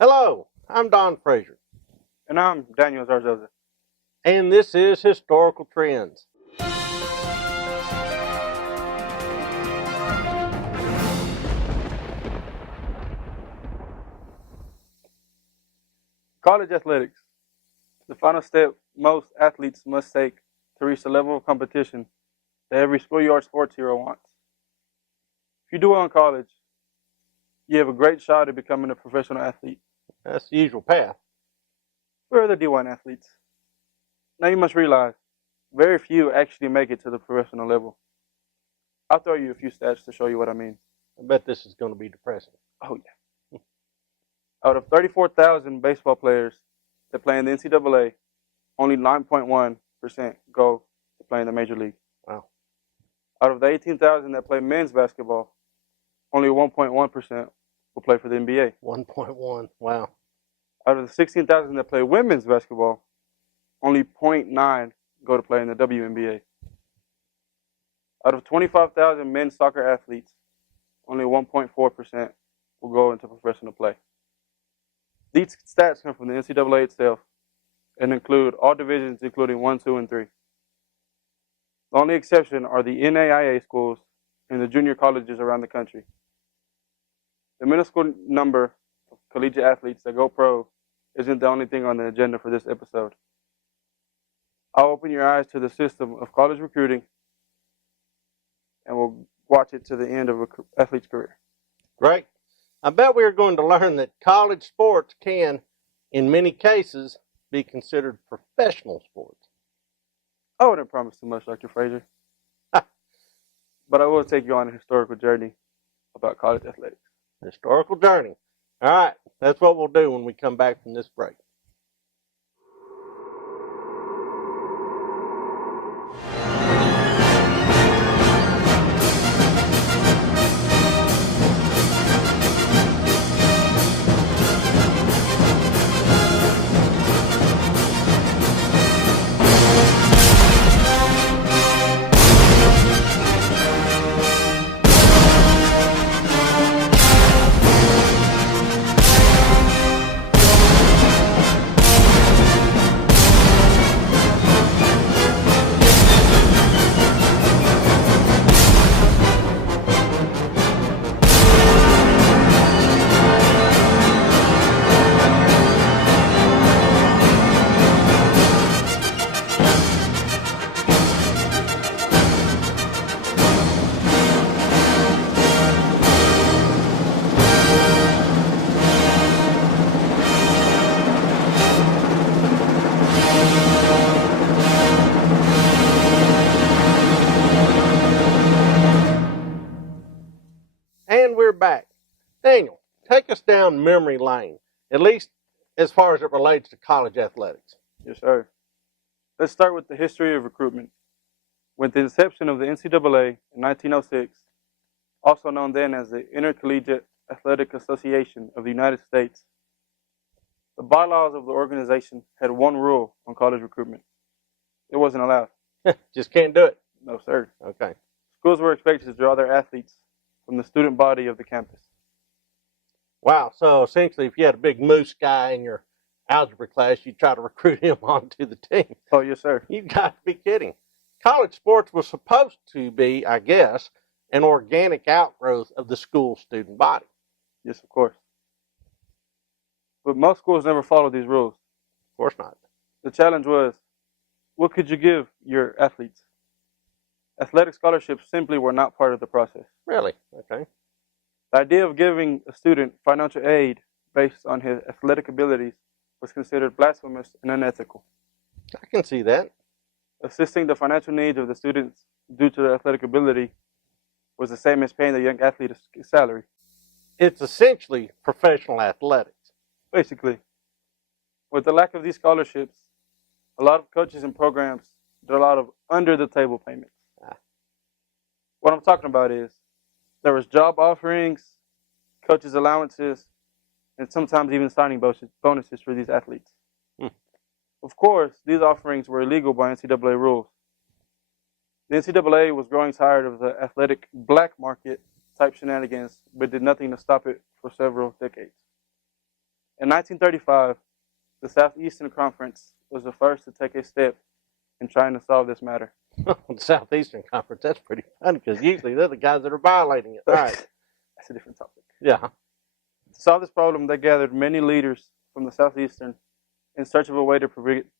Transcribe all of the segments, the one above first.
Hello, I'm Don Frazier, And I'm Daniel Zarzoza. and this is Historical Trends. College athletics, the final step most athletes must take to reach the level of competition that every schoolyard sports hero wants. If you do well in college, you have a great shot at becoming a professional athlete. That's the usual path. Where are the D1 athletes? Now you must realize, very few actually make it to the professional level. I'll throw you a few stats to show you what I mean. I bet this is going to be depressing. Oh yeah. Out of 34,000 baseball players that play in the NCAA, only 9.1% go to play in the major league. Wow. Out of the 18,000 that play men's basketball, only 1.1% will play for the NBA. 1.1. Wow. Out of the 16,000 that play women's basketball, only 0.9 go to play in the WNBA. Out of 25,000 men's soccer athletes, only 1.4% will go into professional play. These stats come from the NCAA itself and include all divisions including 1, 2, and 3. The only exception are the NAIA schools and the junior colleges around the country. The minuscule number of collegiate athletes that go pro isn't the only thing on the agenda for this episode. I'll open your eyes to the system of college recruiting, and we'll watch it to the end of an athlete's career. Great. I bet we are going to learn that college sports can, in many cases, be considered professional sports. I wouldn't promise too much, Dr. Frazier. But I will take you on a historical journey about college athletics. Historical journey. All right, that's what we'll do when we come back from this break. And we're back. Daniel, take us down memory lane, at least as far as it relates to college athletics. Yes, sir. Let's start with the history of recruitment. With the inception of the NCAA in 1906, also known then as the Intercollegiate Athletic Association of the United States, the bylaws of the organization had one rule on college recruitment. It wasn't allowed. Just can't do it. No, sir. Okay. Schools were expected to draw their athletes from the student body of the campus. Wow. So essentially, if you had a big moose guy in your algebra class, you'd try to recruit him onto the team. Oh, yes, sir. You've got to be kidding. College sports was supposed to be, I guess, an organic outgrowth of the school student body. Yes, of course. But most schools never followed these rules. Of course not. The challenge was, what could you give your athletes? Athletic scholarships simply were not part of the process. Really? Okay. The idea of giving a student financial aid based on his athletic abilities was considered blasphemous and unethical. I can see that. Assisting the financial needs of the students due to their athletic ability was the same as paying the young athlete a salary. It's essentially professional athletics. Basically, with the lack of these scholarships, a lot of coaches and programs did a lot of under-the-table payments. What I'm talking about is there was job offerings, coaches' allowances, and sometimes even signing bonuses for these athletes. Of course, these offerings were illegal by NCAA rules. The NCAA was growing tired of the athletic black market type shenanigans, but did nothing to stop it for several decades. In 1935, the Southeastern Conference was the first to take a step in trying to solve this matter. The Southeastern Conference, that's pretty funny because usually they're the guys that are violating it. All right. That's a different topic. Yeah. To solve this problem, they gathered many leaders from the Southeastern in search of a way to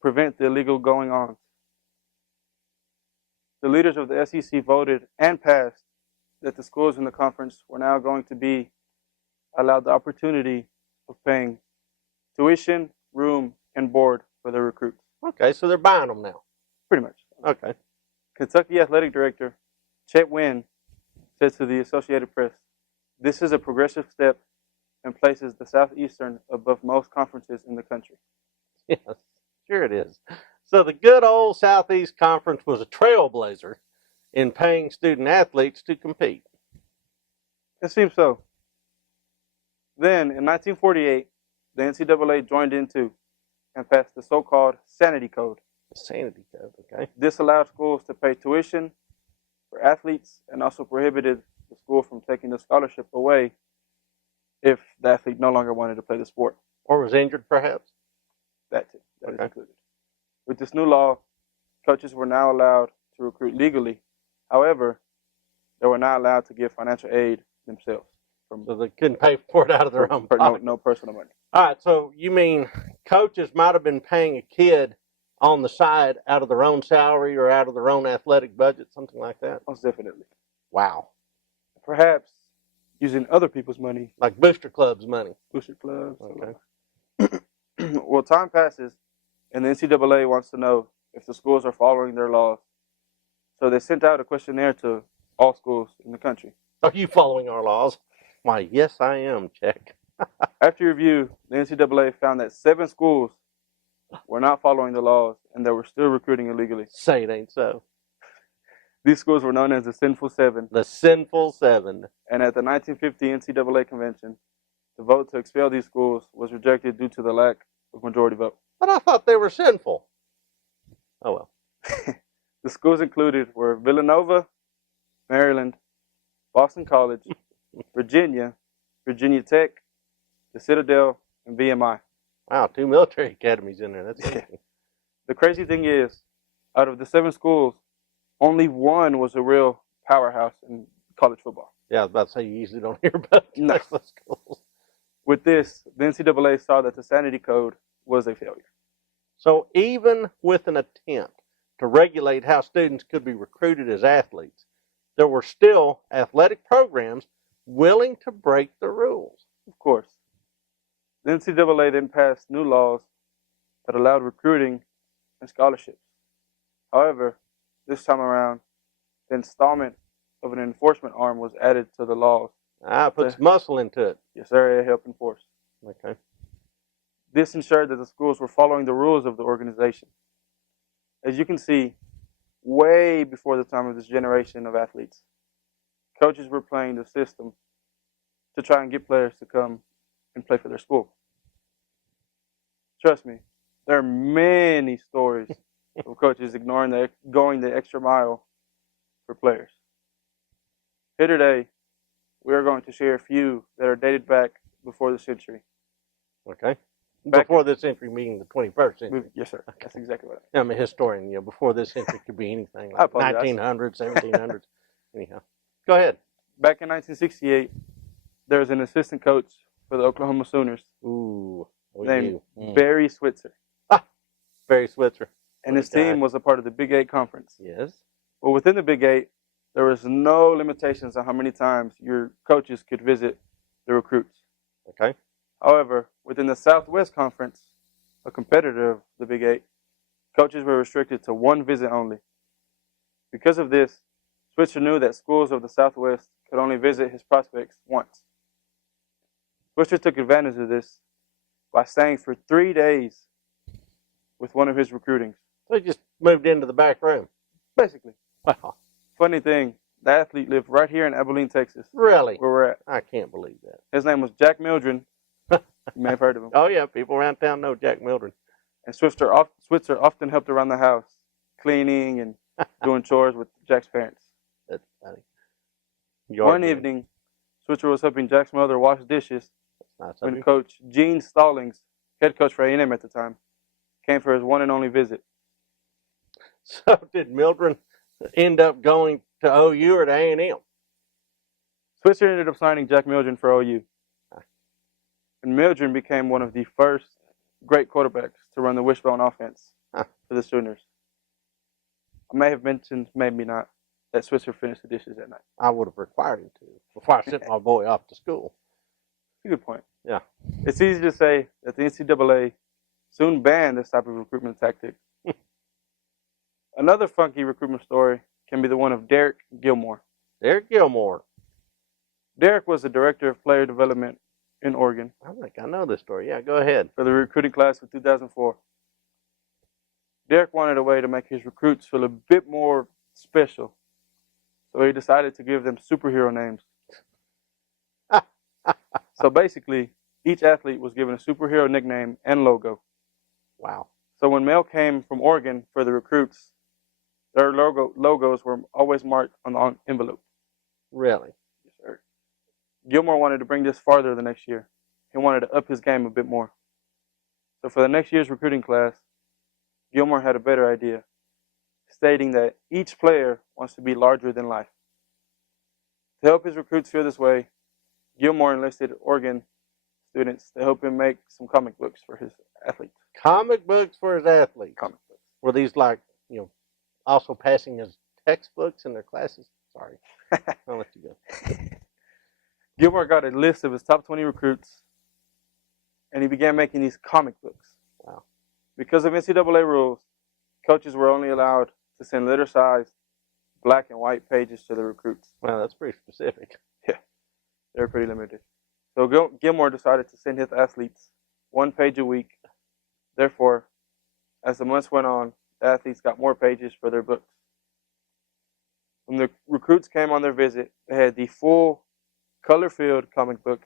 prevent the illegal going-on. The leaders of the SEC voted and passed that the schools in the conference were now going to be allowed the opportunity of paying tuition, room, and board for their recruits. Okay, so they're buying them now. Pretty much. Okay. Kentucky Athletic Director Chet Wynn said to the Associated Press, "This is a progressive step and places the Southeastern above most conferences in the country." Yes, sure it is. So the good old Southeast Conference was a trailblazer in paying student athletes to compete. It seems so. Then, in 1948, the NCAA joined in too and passed the so-called Sanity Code. The Sanity Code, okay. This allowed schools to pay tuition for athletes and also prohibited the school from taking the scholarship away if the athlete no longer wanted to play the sport. Or was injured, perhaps? That too. That is Okay. included. With this new law, coaches were now allowed to recruit legally. However, they were not allowed to give financial aid themselves. So they couldn't pay for it out of their own pocket. No personal money. All right, so you mean coaches might have been paying a kid on the side out of their own salary or out of their own athletic budget, something like that? Most definitely. Wow. Perhaps using other people's money, Like booster clubs money. booster clubs. Okay. Well, time passes, and the NCAA wants to know if the schools are following their laws. So they sent out a questionnaire to all schools in the country. Are you following our laws? Why, yes, I am, check. After review, the NCAA found that 7 schools were not following the laws and they were still recruiting illegally. Say it ain't so. These schools were known as the Sinful Seven, The Sinful Seven. and at the 1950 NCAA convention, the vote to expel these schools was rejected due to the lack of majority vote. But I thought they were sinful. Oh, well. The schools included were Villanova, Maryland, Boston College, Virginia, Virginia Tech, the Citadel, and VMI. Wow, 2 military academies in there. That's interesting. The crazy thing is, out of the 7 schools, only 1 was a real powerhouse in college football. Yeah, I was about to say you usually don't hear about No. the schools. With this, the NCAA saw that the Sanity Code was a failure. So even with an attempt to regulate how students could be recruited as athletes, there were still athletic programs willing to break the rules. Of course. The NCAA then passed new laws that allowed recruiting and scholarships. However, this time around, the installment of an enforcement arm was added to the laws. It puts muscle into it. Yes, sir, help enforce. Okay. This ensured that the schools were following the rules of the organization. As you can see, way before the time of this generation of athletes, coaches were playing the system to try and get players to come and play for their school. Trust me, there are many stories of coaches going the extra mile for players. Here today, we are going to share a few that are dated back before the century. Okay. Back- Before this century meaning the 21st century. Yes, sir. That's exactly what I I'm a historian, before this century could be anything I like apologize. 1900s, 1700s. Anyhow, go ahead. Back in 1968, there was an assistant coach for the Oklahoma Sooners Ooh. named Barry Switzer. Barry Switzer. And What his a guy. team was a part of the Big 8 conference. Yes. But within the Big 8, there was no limitations on how many times your coaches could visit the recruits. Okay. However, within the Southwest Conference, a competitor of the Big 8, coaches were restricted to 1 visit only. Because of this, Switzer knew that schools of the Southwest could only visit his prospects once. Switzer took advantage of this by staying for 3 days with one of his recruitings. So he just moved into the back room. Basically. Wow. Funny thing, the athlete lived right here in Abilene, Texas, Really? where we're at. I can't believe that. His name was Jack Mildren. You may have heard of him. Oh, yeah. People around town know Jack Mildren. And Switzer often helped around the house, cleaning and doing chores with Jack's parents. That's funny. One evening, Switzer was helping Jack's mother wash dishes Nice of when him. Coach Gene Stallings, head coach for A&M at the time, came for his one and only visit. So did Mildren end up going to OU or to A&M? Switzer ended up signing Jack Mildren for OU. And Mildren became one of the first great quarterbacks to run the wishbone offense for the Sooners. I may have mentioned, maybe not, that Switzer finished the dishes that night. I would have required him to before I sent my boy off to school. That's a good point. Yeah. It's easy to say that the NCAA soon banned this type of recruitment tactic. Another funky recruitment story can be the one of Derek Gilmore. Derek Gilmore. Derek was the director of player development in Oregon I think I know this story. Yeah, go ahead. for the recruiting class of 2004. Derek wanted a way to make his recruits feel a bit more special, so he decided to give them superhero names. So basically, each athlete was given a superhero nickname and logo. Wow. So when mail came from Oregon for the recruits, their logos were always marked on the envelope. Really? Yes, sir. Gilmore wanted to bring this farther the next year. He wanted to up his game a bit more. So for the next year's recruiting class, Gilmore had a better idea, stating that each player wants to be larger than life. To help his recruits feel this way, Gilmore enlisted Oregon students to help him make some comic books for his athletes. Comic books for his athletes. Comic books. Were these like, also passing as textbooks in their classes? Sorry. I'll let you go. Gilmore got a list of his top 20 recruits, and he began making these comic books. Wow. Because of NCAA rules, coaches were only allowed to send letter-sized black and white pages to the recruits. Wow, that's pretty specific. They were pretty limited. So Gilmore decided to send his athletes one page a week. Therefore, as the months went on, the athletes got more pages for their books. When the recruits came on their visit, they had the full color-filled comic book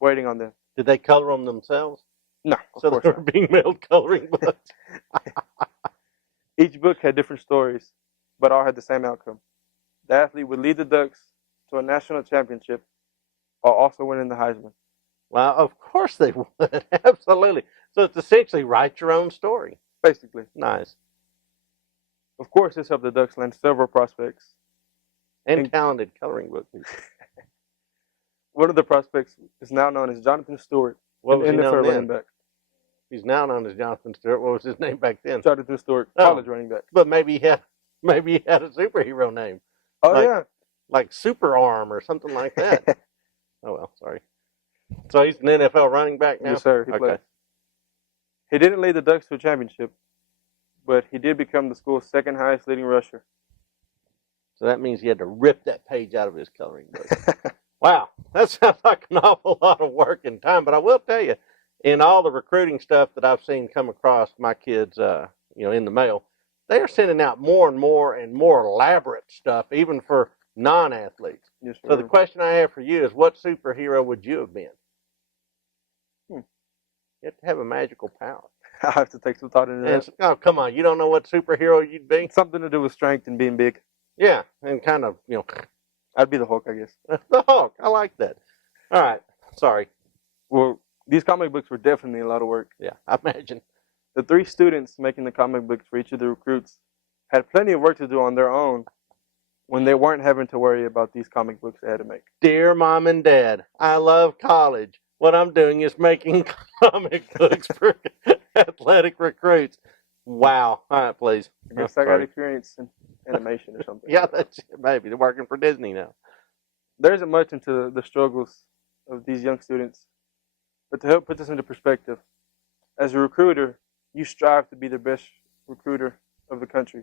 waiting on them. Did they color them themselves? No, of So course they were not. being mailed coloring books. Each book had different stories, but all had the same outcome. The athlete would lead the Ducks to a national championship while also winning the Heisman. Well, of course they would. Absolutely. So it's essentially write your own story. Basically. Nice. Of course, this helped the Ducks land several prospects. And talented coloring book people. One of the prospects is now known as Jonathan Stewart, What was an he NFL known running then? back. He's now known as Jonathan Stewart. What was his name back then? Jonathan Stewart, Oh. college running back. But maybe he had a superhero name, Oh, Like- yeah. like Super Arm or something like that. Oh well, sorry. So he's an NFL running back now. Yes, sir. He Okay. played. He didn't lead the Ducks to a championship, but he did become the school's second highest leading rusher. So that means he had to rip that page out of his coloring book. Wow, that sounds like an awful lot of work and time. But I will tell you, in all the recruiting stuff that I've seen come across my kids, in the mail, they are sending out more and more elaborate stuff, even for non-athletes. Yes, So the question I have for you is, what superhero would you have been? You have to have a magical power. I have to take some thought into And that. oh, come on, you don't know what superhero you'd be? It's something to do with strength and being big. Yeah, and kind of, I'd be the Hulk, I guess. the Hulk. I like that. All right, sorry. Well, these comic books were definitely a lot of work. Yeah, I imagine. The 3 students making the comic books for each of the recruits had plenty of work to do on their own when they weren't having to worry about these comic books they had to make. Dear Mom and Dad, I love college. What I'm doing is making comic books for athletic recruits. Wow. All right, please. I guess I got experience in animation or something. Yeah, that's it, maybe. They're working for Disney now. There isn't much into the struggles of these young students, but to help put this into perspective, as a recruiter, you strive to be the best recruiter of the country.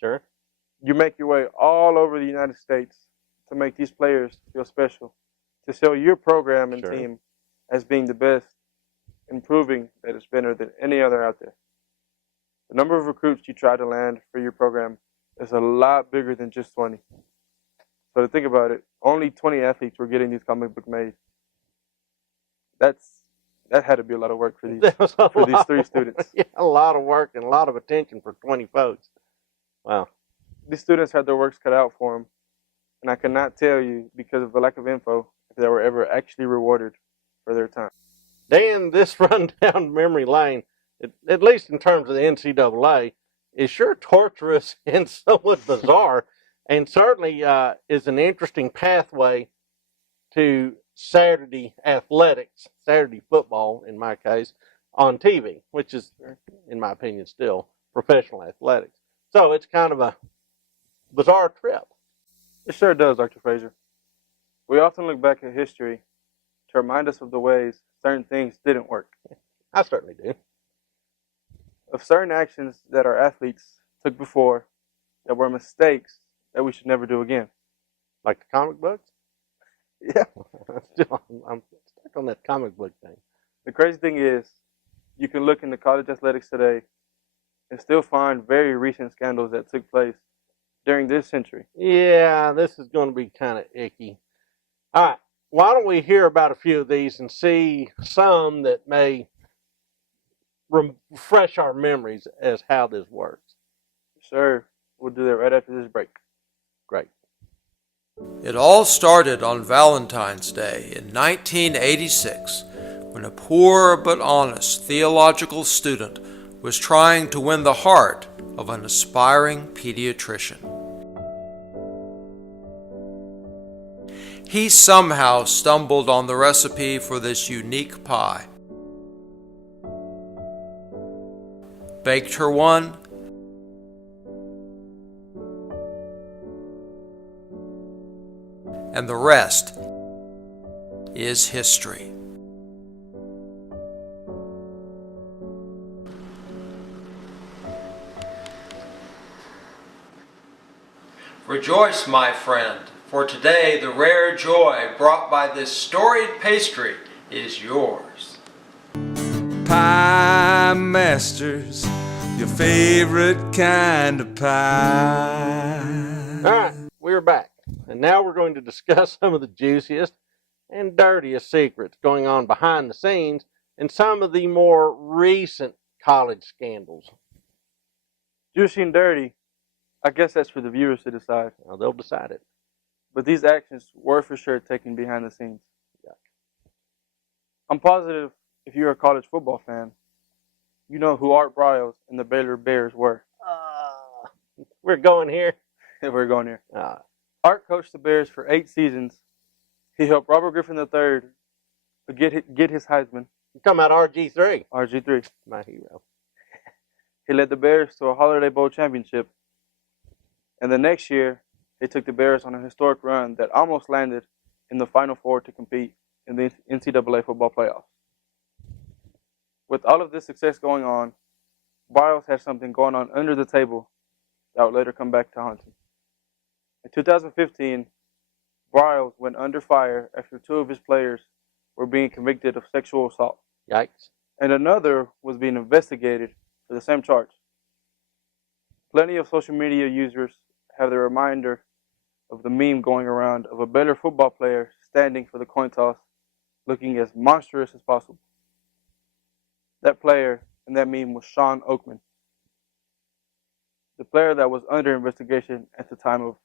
Sure. You make your way all over the United States to make these players feel special, to sell your program and Sure. team as being the best and proving that it's better than any other out there. The number of recruits you try to land for your program is a lot bigger than just 20. So to think about it, only 20 athletes were getting these comic book made. That had to be a lot of work for these That was a for these lot 3 of- students. Yeah, a lot of work and a lot of attention for 20 folks. Wow. These students had their works cut out for them, and I cannot tell you, because of the lack of info, if they were ever actually rewarded for their time. Dan, this run down memory lane, at least in terms of the NCAA, is sure torturous and somewhat bizarre, and certainly is an interesting pathway to Saturday athletics, Saturday football in my case, on TV, which is, in my opinion, still professional athletics. So it's kind of a bizarre trip. It sure does, Dr. Frazier. We often look back at history to remind us of the ways certain things didn't work, I certainly do. of certain actions that our athletes took before that were mistakes that we should never do again. Like the comic books? Yeah. I'm stuck on that comic book thing. The crazy thing is, you can look into college athletics today and still find very recent scandals that took place during this century. Yeah, this is going to be kind of icky. All right, why don't we hear about a few of these and see some that may refresh our memories as how this works. Sure, we'll do that right after this break. Great. It all started on Valentine's Day in 1986 when a poor but honest theological student was trying to win the heart of an aspiring pediatrician. He somehow stumbled on the recipe for this unique pie, baked her one, and the rest is history. Rejoice, my friend, for today the rare joy brought by this storied pastry is yours. Pie Masters, your favorite kind of pie. All right, we're back. And now we're going to discuss some of the juiciest and dirtiest secrets going on behind the scenes in some of the more recent college scandals. Juicy and dirty, I guess that's for the viewers to decide. Now, they'll decide it. But these actions were for sure taken behind the scenes. Yeah. I'm positive if you're a college football fan, you know who Art Briles and the Baylor Bears were. We're going here. We're going here. Art coached the Bears for 8 seasons. He helped Robert Griffin III get his Heisman. You're talking about RG3. RG3. My hero. He led the Bears to a Holiday Bowl championship. And the next year, he took the Bears on a historic run that almost landed in the Final Four to compete in the NCAA football playoffs. With all of this success going on, Briles had something going on under the table that would later come back to haunt him. In 2015, Briles went under fire after 2 of his players were being convicted of sexual assault. Yikes. And another was being investigated for the same charge. Plenty of social media users have the reminder of the meme going around of a Baylor football player standing for the coin toss looking as monstrous as possible. That player in that meme was Sean Oakman, the player that was under investigation at the time of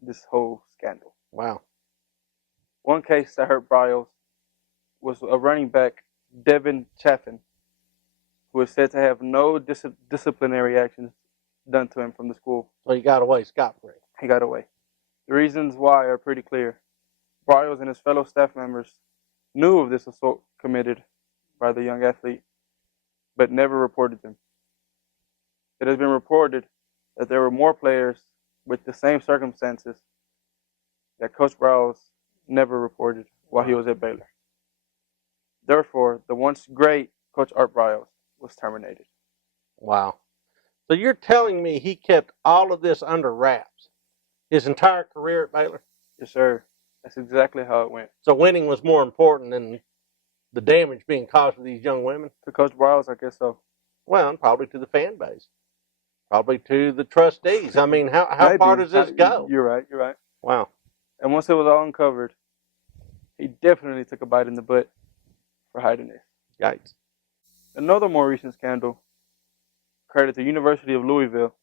this whole scandal. Wow. One case that hurt Briles was a running back, Devin Chaffin, who is said to have no disciplinary actions done to him from the school. So he got away scot-free. He got away. The reasons why are pretty clear. Briles and his fellow staff members knew of this assault committed by the young athlete, but never reported them. It has been reported that there were more players with the same circumstances that Coach Briles never reported while he was at Baylor. Therefore, the once great Coach Art Briles was terminated. Wow. So you're telling me he kept all of this under wraps his entire career at Baylor? Yes, sir. That's exactly how it went. So winning was more important than the damage being caused to these young women? To Coach Briles, I guess so. Well, and probably to the fan base. Probably to the trustees. I mean, how Maybe. far does this go? You're right. Wow. And once it was all uncovered, he definitely took a bite in the butt for hiding it. Yikes. Another more recent scandal occurred at the University of Louisville.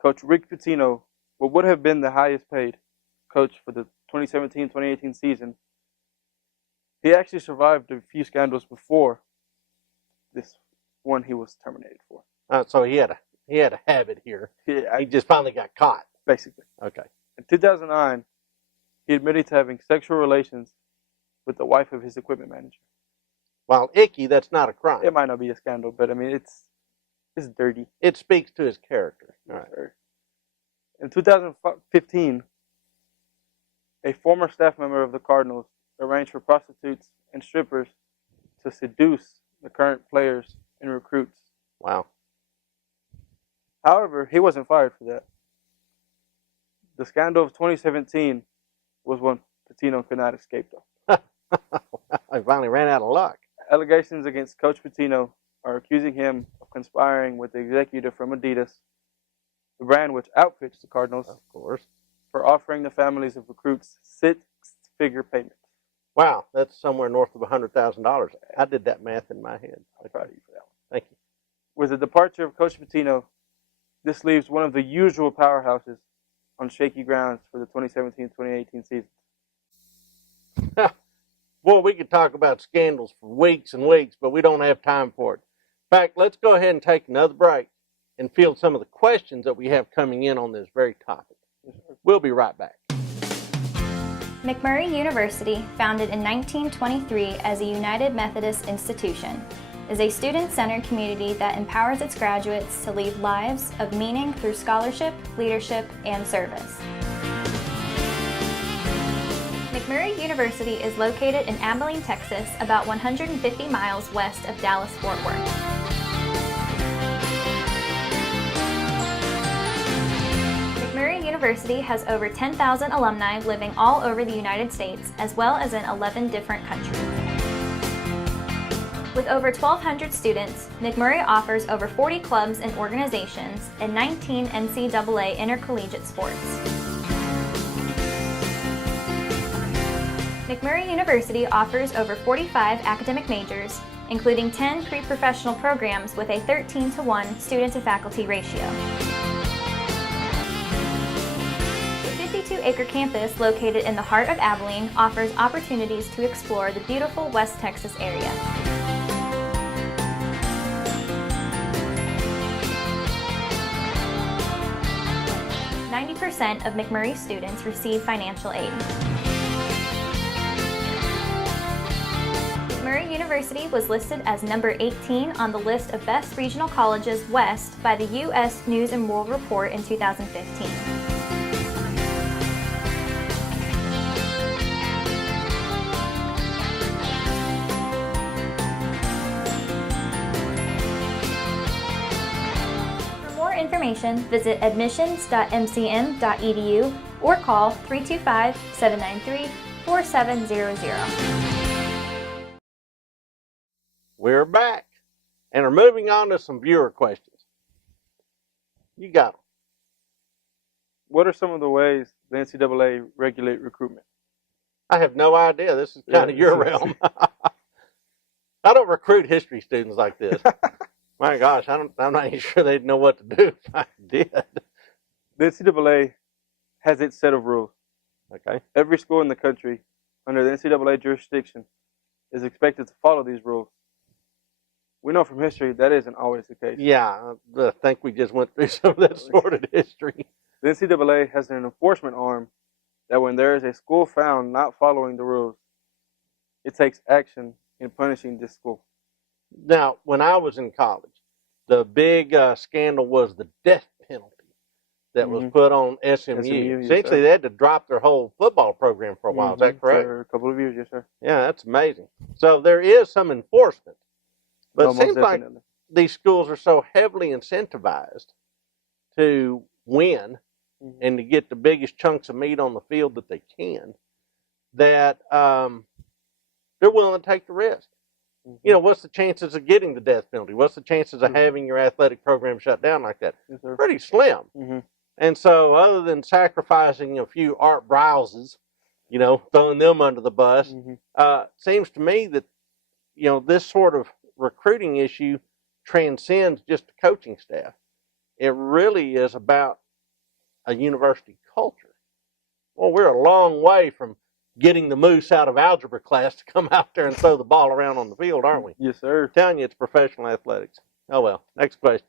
Coach Rick Pitino, what would have been the highest paid coach for the 2017-2018 season, He actually survived a few scandals before this one he was terminated for. So he had a habit here. Yeah, He just finally got caught. basically. Okay. In 2009, he admitted to having sexual relations with the wife of his equipment manager. While icky, that's not a crime. It might not be a scandal, but I mean, it's dirty. It speaks to his character. All right. Sir. In 2015, a former staff member of the Cardinals arranged for prostitutes and strippers to seduce the current players and recruits. Wow. However, he wasn't fired for that. The scandal of 2017 was when Patino could not escape, though. I finally ran out of luck. Allegations against Coach Patino are accusing him of conspiring with the executive from Adidas, the brand which outfits the Cardinals, Of course. for offering the families of recruits six-figure payments. Wow, that's somewhere north of $100,000. I did that math in my head. I'm proud of you for that one. Thank you. With the departure of Coach Patino, this leaves one of the usual powerhouses on shaky grounds for the 2017-2018 season. Boy, we could talk about scandals for weeks and weeks, but we don't have time for it. In fact, let's go ahead and take another break and field some of the questions that we have coming in on this very topic. We'll be right back. McMurry University, founded in 1923 as a United Methodist institution, is a student-centered community that empowers its graduates to lead lives of meaning through scholarship, leadership, and service. McMurry University is located in Abilene, Texas, about 150 miles west of Dallas-Fort Worth. McMurry University has over 10,000 alumni living all over the United States, as well as in 11 different countries. With over 1,200 students, McMurry offers over 40 clubs and organizations and 19 NCAA intercollegiate sports. McMurry University offers over 45 academic majors, including 10 pre-professional programs with a 13-to-1 student-to-faculty ratio. The 52-acre campus located in the heart of Abilene offers opportunities to explore the beautiful West Texas area. % of McMurry students receive financial aid. McMurry University was listed as number 18 on the list of best regional colleges west by the U.S. News and World Report in 2015. Information, visit admissions.mcm.edu or call 325-793-4700. We're back and are moving on to some viewer questions. You got them. What are some of the ways the NCAA regulate recruitment? I have no idea. This is kind of your realm. I don't recruit history students like this. My gosh, I'm not even sure they'd know what to do if I did. The NCAA has its set of rules. Okay. Every school in the country under the NCAA jurisdiction is expected to follow these rules. We know from history that isn't always the case. Yeah, I think we just went through some of that sordid history. The NCAA has an enforcement arm that when there is a school found not following the rules, it takes action in punishing this school. Now, when I was in college, the big scandal was the death penalty that was put on SMU. Essentially, they had to drop their whole football program for a while. Is that correct? For a couple of years, yes, sir. Yeah, that's amazing. So there is some enforcement. But it seems like these schools are so heavily incentivized to win and to get the biggest chunks of meat on the field that they can, that they're willing to take the risk. You know, what's the chances of getting the death penalty? What's the chances of having your athletic program shut down like that? Yes, sir. Pretty slim. And so other than sacrificing a few Art Browses, you know, throwing them under the bus, seems to me that, you know, this sort of recruiting issue transcends just the coaching staff. It really is about a university culture. Well, we're a long way from getting the moose out of algebra class to come out there and throw the ball around on the field, aren't we? Yes, sir. I'm telling you, it's professional athletics. Oh, well. Next question.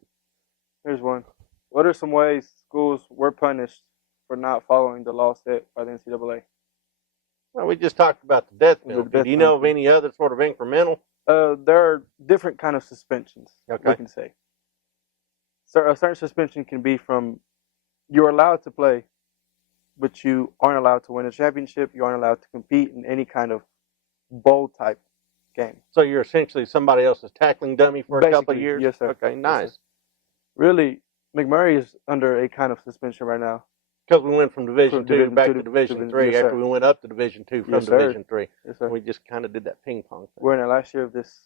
Here's one. What are some ways schools were punished for not following the law set by the NCAA? Well, we just talked about the death The penalty. death Do you know of penalty. any other sort of incremental? There are different kind of suspensions, Okay. we can say. So a certain suspension can be from you're allowed to play, but you aren't allowed to win a championship. You aren't allowed to compete in any kind of bowl type game. So you're essentially somebody else's tackling dummy for a couple of Basically, years? yes, sir. Okay, Yes, nice. sir. Really, McMurray is under a kind of suspension right now. Because we went from Division From Two Division back two to to Division Division- Three yes, after sir. we went up to Division Two from Yes, sir. Division Three. Yes, sir. We just kind of did that ping pong thing. We're in the last year of this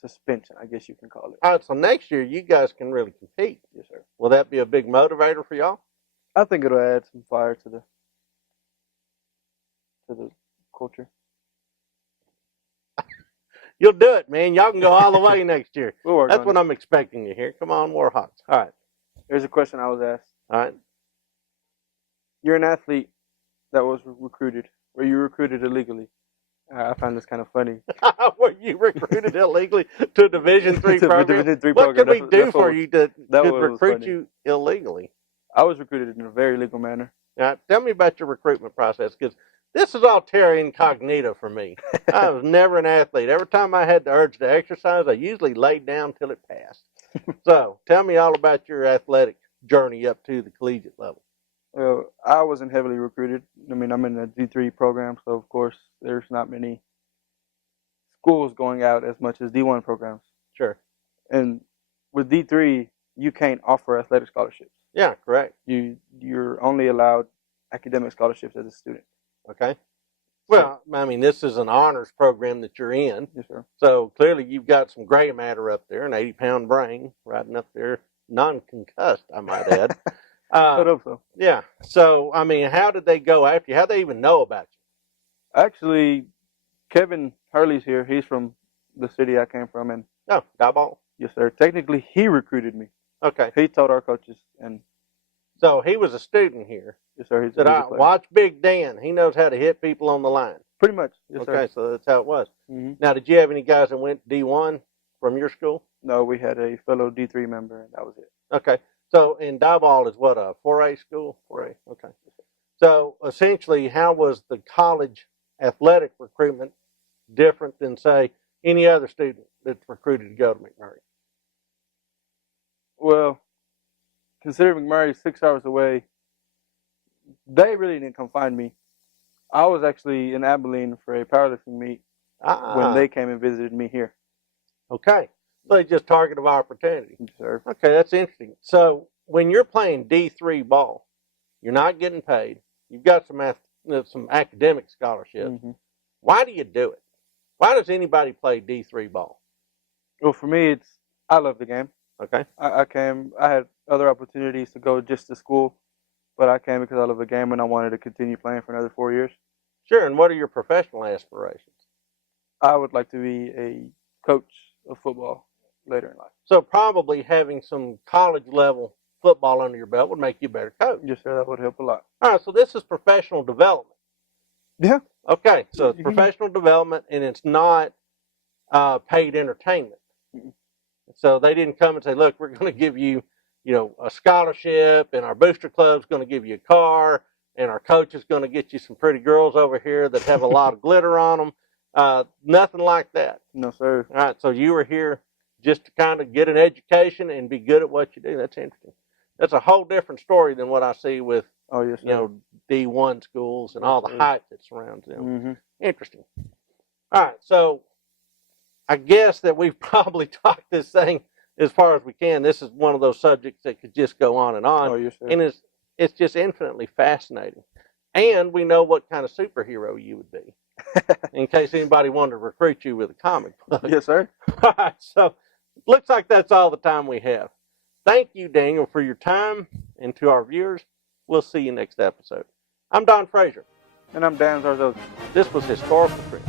suspension, I guess you can call it. All right, so next year you guys can really compete. Yes, sir. Will that be a big motivator for y'all? I think it'll add some fire to the culture. You'll do it, man. Y'all can go all the way next year. We'll work That's on what it. I'm expecting to hear. Come on, Warhawks. All right, Here's a question I was asked. all right. You're an athlete that was recruited. Were you recruited illegally? I find this kind of funny. Were you recruited illegally to a Division Three To a program? Division III What program. could we That's- do that's what for was- you to that was recruit funny. you illegally? I was recruited in a very legal manner. Now, tell me about your recruitment process, because this is all terra incognita for me. I was never an athlete. Every time I had the urge to exercise, I usually laid down till it passed. So, tell me all about your athletic journey up to the collegiate level. Well, I wasn't heavily recruited. I mean, I'm in a D3 program, so of course there's not many schools going out as much as D1 programs. Sure. And with D3, you can't offer athletic scholarships. Yeah, correct. You're only allowed academic scholarships as a student. Okay. Well, I mean, this is an honors program that you're in. Yes, sir. So clearly you've got some gray matter up there, an 80-pound brain riding up there, non-concussed, I might add. I hope so. Yeah. So, I mean, how did they go after you? How did they even know about you? Actually, Kevin Hurley's here. He's from the city I came from, and Oh, Diboll. yes, sir. Technically, he recruited me. Okay. He told our coaches, and So he was a student here. yes, sir. He's Said, a I player. watch Big Dan. He knows how to hit people on the line. Pretty much. Yes, Okay, so that's how it was. hmm Now, did you have any guys that went D1 from your school? No, we had a fellow D3 member, and that was it. Okay. So, in Diboll is what, a 4A school? 4A. Okay. So, essentially, how was the college athletic recruitment different than, say, any other student that's recruited to go to McMurray? Well, considering McMurray's 6 hours away, they really didn't come find me. I was actually in Abilene for a powerlifting meet when they came and visited me here. Okay. So, they just targeted opportunity. Yes, sir. Okay, that's interesting. So when you're playing D3 ball, you're not getting paid. You've got some academic scholarships. Mhm. Why do you do it? Why does anybody play D3 ball? Well, for me, I love the game. Okay, I had other opportunities to go just to school, but I came because I love the game and I wanted to continue playing for another 4 years. sure. And what are your professional aspirations? I would like to be a coach of football later in life. So probably having some college level football under your belt would make you a better coach. Yes, sir. That would help a lot. All right, so this is professional development. Yeah. Okay, so it's Mhm. professional development, and it's not paid entertainment. Mhm. So they didn't come and say, "Look, we're going to give you, a scholarship, and our booster club's going to give you a car, and our coach is going to get you some pretty girls over here that have a lot of glitter on them." Nothing like that. No, sir. All right, so you were here just to kind of get an education and be good at what you do. That's interesting. That's a whole different story than what I see with Oh, yes, sir. D1 schools and all the Yes, sir. hype that surrounds them. Mm-hmm. Interesting. All right, so I guess that we've probably talked this thing as far as we can. This is one of those subjects that could just go on and on, Oh, yes, sir. and it's just infinitely fascinating. And we know what kind of superhero you would be, in case anybody wanted to recruit you with a comic book. Yes, sir. All right, so looks like that's all the time we have. Thank you, Daniel, for your time, and to our viewers, we'll see you next episode. I'm Don Frazier. And I'm Dan Zarzosa. This was Historical Trip.